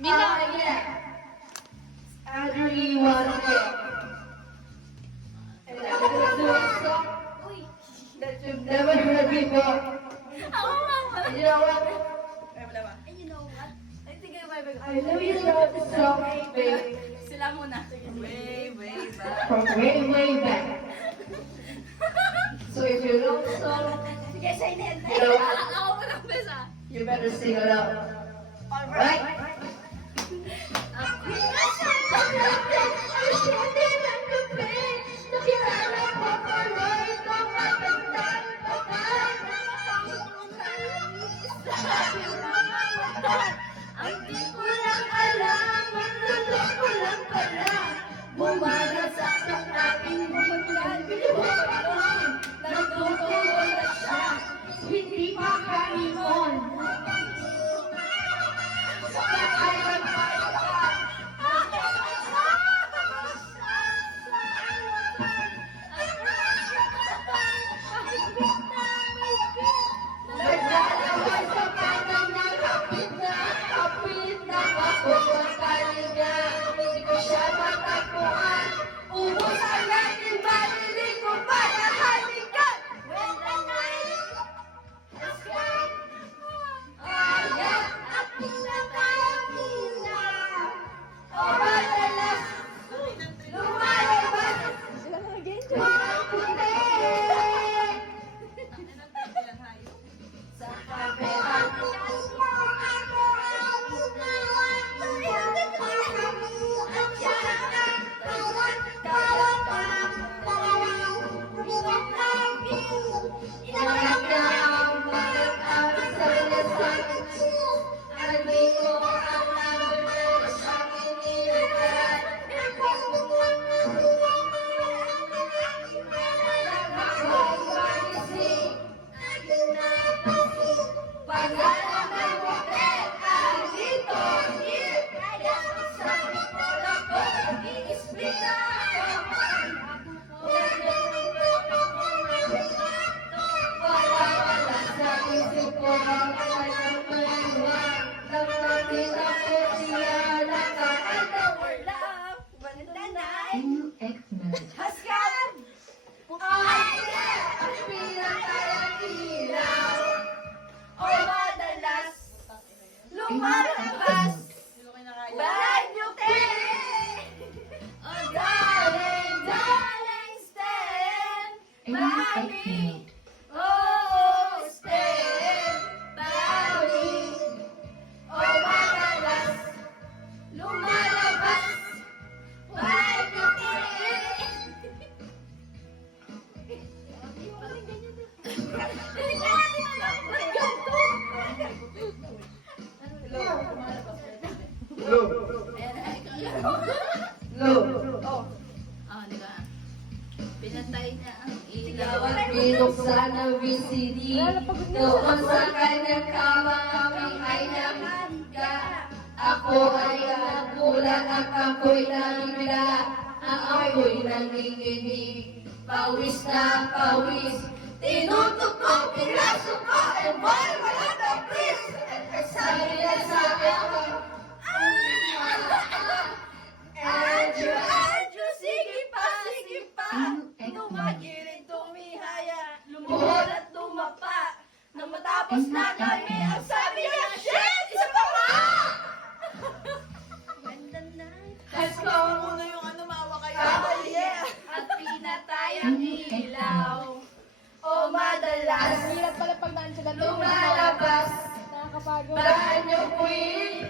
Yeah. I really want it. And I'm gonna do a song that you've never heard before. And you know what? I know you love the song, babe. Sila muna. Way back. From way back. So if you know the song, Sige, say net. you know what? Ako mo ng besa. You better sing along. Alright? Ang di ko lang alam, magdala ko lang pala. Bumaga sa aking bumagyan, binubukan, nagtutulog na siya, hindi pa kalimon. Naglalaway sa kanan na kapit na ako magkaliga. Hindi ko siya matagpuan. Ubus ang aking balilig ko para halikan. When the night has come, ayan aking nakakila. O madalas, lumalabas, mga puti. Sa kapehan ko, ako ang unawan. At siya ang Inanap na ang pag-aaral sa lisan. At di ko ang naman sa akin nilagay. Nagkakong manising. Pag-alam ng hotel, dito, here, kaya sa polo ko, i-split na ako. Wala sa isip ko ang pagkakaliwan. Nang nakita ko siya nakakanta. Our love, when the night New X-Men. has come. Ay, Ang pinakalang ilaw. o madalas, lumalabas, banyo oh darling, darling, stand by me. Oh, stand by me. Oh, madalas, lumalabas, banyo Look. di ba? Pinatay na ang Ikaw ilaw. ang binuksan ng VCD. Doon sa kanyang kama kami ay namaga. Ako ay nagulat at ako'y nabigla. Ang ako'y nanginginig. Pawis na pawis. Tinutok ko, pinasok ko, and boy, wala na please. Sabi na sa akin, Andrew, Andrew, sige pa. New Tumagirin, tumihaya, lumuhod at tumapa. Nang matapos na kami, ang sabi niya, shit, isa pa ba? Ganda na. let's go. Muna yung ano, mawa kayo. Yeah. At pinatay ang ilaw. O madalas, Hirap pala pag naan sila Lumalabas, Nakakapagod. banyo queen.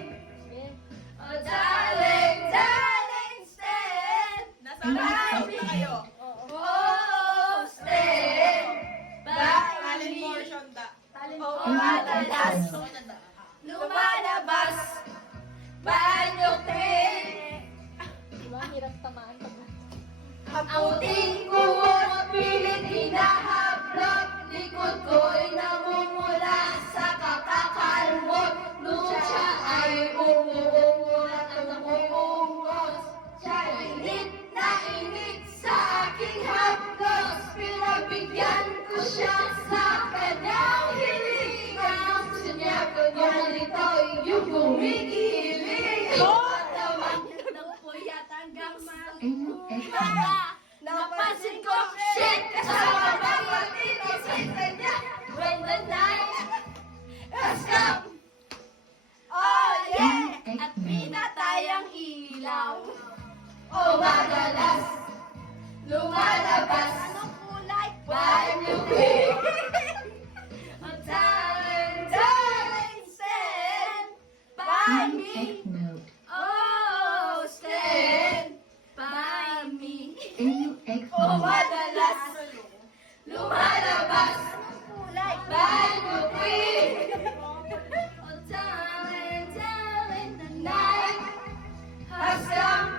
Oh, darling, darling, stand by me. Oh, stand by me. Oh, madalas, lumalabas, banyo queen. Diba? Hirap tamaan pag Abutin ko at pilit hinahablot. Likod ko'y namumula sa kakakalmot. Nung siya ay Napansin ko, shit! Kasama ng matino sa kanya. When the night has come. Oh yeah! At pinatayang ilaw. Oh madalas lumalabas. Anong kulay? Banyo queen. Ang darling stand by me. Take note. Oh, stand by me. AUX Oh, note. madalas lumalabas. Banyo queen. Oh, darling, the night has come.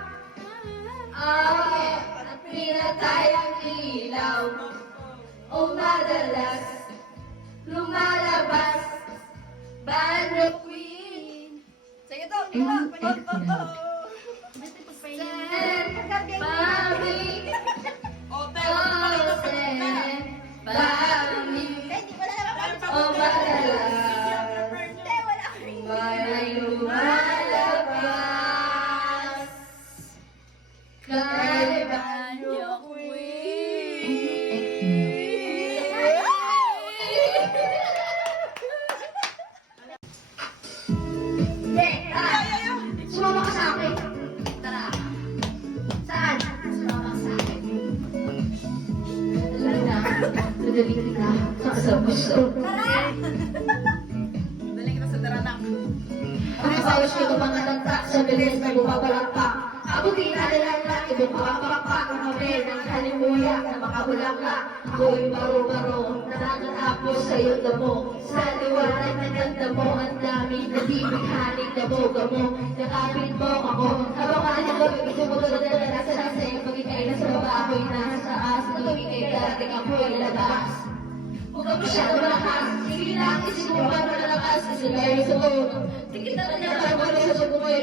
At pinatay ang ilaw. Oh, madalas lumalabas. Banyo queen. Sige to. AUX note. Stand by me. Oh, stand by me. Oh, madalas may lumalabas. Kay Banyo Sumama ka sa akin. Tara. Saan? Sumama ka sa akin. Alam na, dadali ka sa gusto. Pagkasayos ko ng mga tanta sa bilis na bumabalak pa. Ako di nalalang lang, ibang pakapakpak ang kamay ng halimuya na makabulakla. Ako'y baro-baro, nakakatapos sa'yo damo. Sa liwanag ng ganda mo, ang dami na di bighaning damo-gamo. Nakapit mo ako, habang ako, isumulod na nasa iyong pagkikay na sa baba ako'y nasa taas. Nagiging darating ako'y labas. Huwag ka masyado malakas, sige lang, isip mo ba malakas? Kasi ngayon sa ulo, tingin na niya lang mo sa subukoy.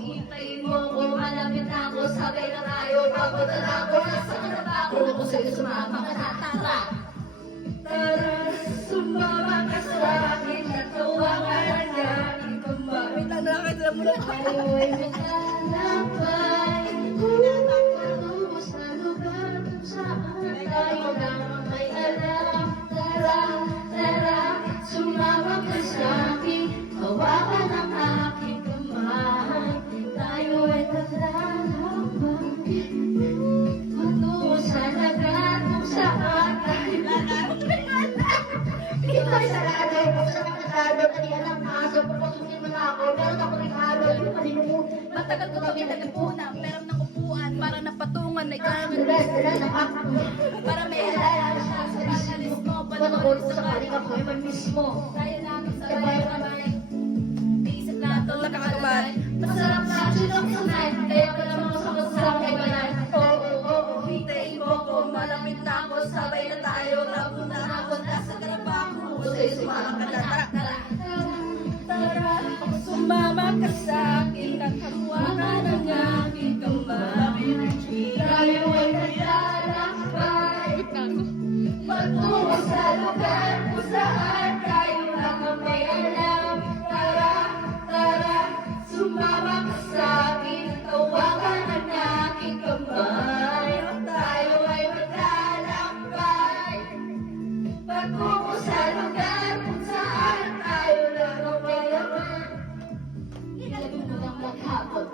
Hintayin mo ko, malapit na ako, sabay na tayo, papadala ko, nasa ka na ba ako? Ako sa'yo sumama ka na, tara! Tara, sumama ka sa akin, natawa ka na niya, ikaw ba? Tayo'y maglalakbay, patungo sa lugar kung saan tayo lang may alam. Tara, tara, sumama ka sa akin, hawakan ang aking kamay. Tayo ay maglalakbay, patungo sa lugar kung saan tayo lang. Hindi tayo sa lalo, kung sa mga lalo, kaniya lang aso, papasukin mo na ako, meron ako rin halo, yung malilimutan. Matagal ko kami nagpunan, meron ng upuan para napatungan na gamit. Para may halala siya sa pagalis mo. Panahon ko sakaling ako'y may mismo. Tayo namin sabay-sabay. Iisip na ito, nakakaman. Masarap sa sinok sanay, kaya ka naman sa kasakay banay. Oo, hintayin mo ko, malapit na ako, sabay na tayo, napunta na ako, nasa trabaho. Sa'yo sumama ka na, tara, tara. Tara, sumama ka sa akin, at hawakan ang aking kamay. Tayo ay naglalakbay, patungo sa lugar kung saan tayo lang ang may alam. Tara, tara, sumama ka sa akin, tawagan ang aking kamay. Tayo ay maglalakbay, patungo sa lugar kung saan tayo lang ang may alam. Nilagyan mo ng maghapon,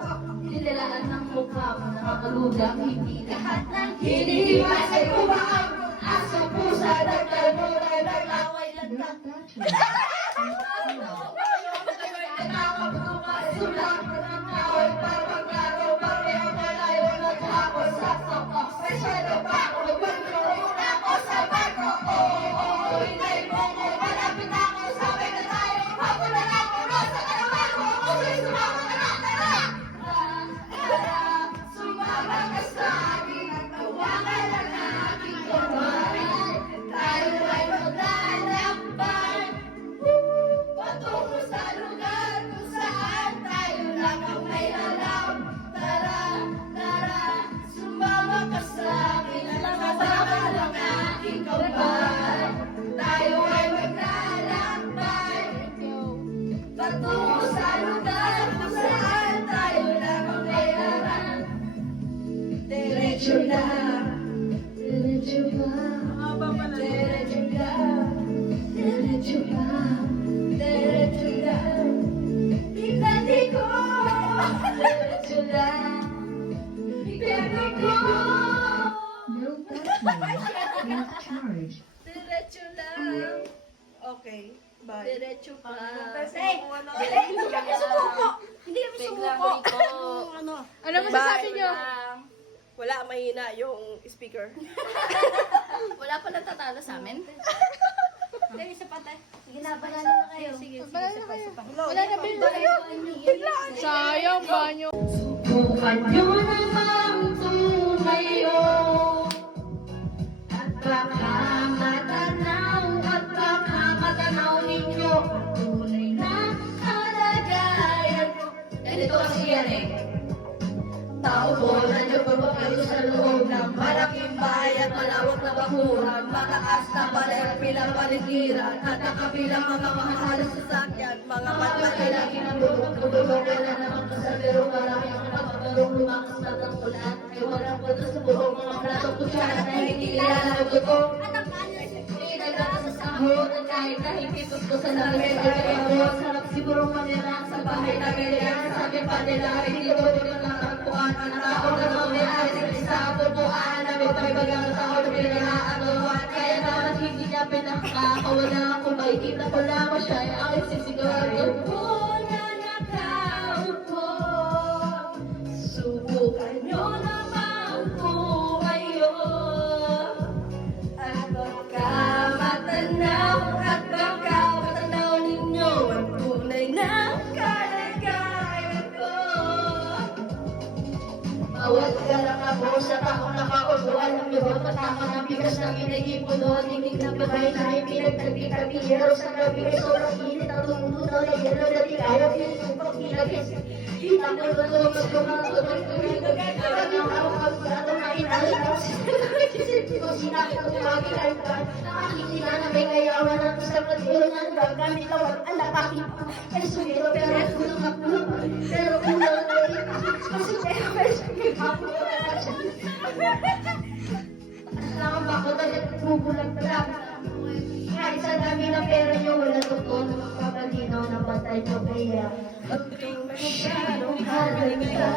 nilalaan ng mukha mo, nakakalugang hindi lahat ng hinihiwasay ko ba ang asong pusa, nagkalmura, naglaway, lagkat. Sulat ko ng kahoy, parang laro, pareho malayo, naghapon sa sokok. Masyado pa ako, magpagpuro muna ako sa barko. Oo, hinay mo ko, malapit ako, sabay na tayo, mapula na ako, nasa kalaman ko, sa'yo sumama ka na, tara! Tara, sumama ka sa akin, at tawagan ang aking kamay. Tayo ay maglalakbay, patungo sa lugar kung saan tayo lang ang Charge. Diretso lang. Okay, bye. Diretso pa. Hey, Diretso hindi kami sumuko. Hindi kami sumuko. Ano? Ano masasabi nyo? Wala, mahina yung speaker. Wala pa tatalo sa amin. Dahil isa pa tayo. Sige na, panalo na kayo. Sige, Wala na kayo. Wala na ba? Sayang banyo. Subukan nyo namang tumayo at baka matanaw ninyo ang tunay na kalagayan ko. Ganito kasi yan eh. Tao po, nandiyo pa ba kayo sa loob ng malaking bahay at malawak na bakuran, mataas na paler, pilang paligiran, at ang kabilang mga mahahalas sa sakyan, mga matmatilaki ng bubog-bubog, kaya naman kasabero, marami ang nakaparong lumakas na ng ulan, ay walang punta sa buhok, mga platong kutsara na hindi ilalawag ko. Pinagdala sa sahod at kahit nahipitos ko sa lamin, ay ako, sarap siguro manira sa bahay na ganyan, sabi pa nila, ay dito din ang natagpuan. Ang tao na namin ay sa pupuan na may pagbagang tao na pinag-aagawan. Kaya naman hindi niya pinakakawala. Kung makikita ko lamang siya ay ang isisigurado ko na nakaupo. Subukan nyo naman tumayo at baka matanaw ninyo ang tunay na kalagayan ko. Bawat galang ako sa taong nakaupo. Alam niyo ba, patama ng bigas na pinagipuno. Tingin na bahay na ay pinagtagpi-tagpi. Yero sa gabi ay sobrang init. Ang tumutunaw na yero na di kaya pinupang pinagis. Kita ko na lumag ko mga tuloy-tuloy. Kanyang araw-araw na inalala ko siya. Sinakit ko lagi kayo ka. Nakakikita na may kayawan at isang natiunan. Gagamit lawag ang napakit. Ay sumiro pero kulong. Pero kulang na rin. Kasi pero ako na siya. Alam ba ko talaga bubulag talaga. Kahit sa dami ng pera niyo, wala totoo na magpapadinaw na matay niyo kaya. Pagting masyadong halaga.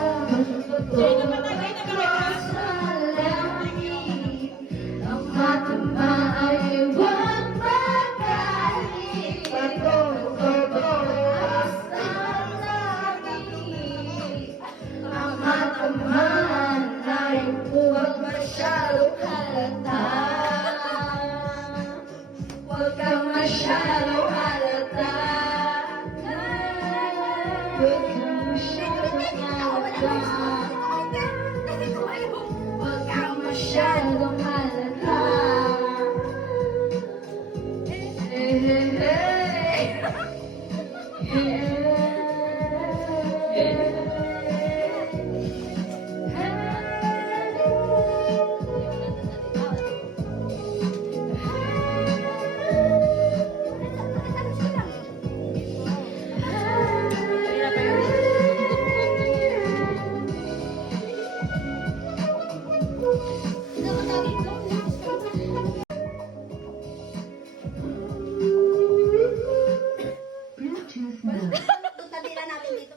Totoo na sa langit. Ang matama ay huwag magalit. Pagtutuloy sa langit. Ang matamaan ay huwag masyadong halata. Huwag kang masyadong halata. Huwag kang masyadong halata. Huwag kang masyadong halata. Bluetooth mode. Tutadila natin dito.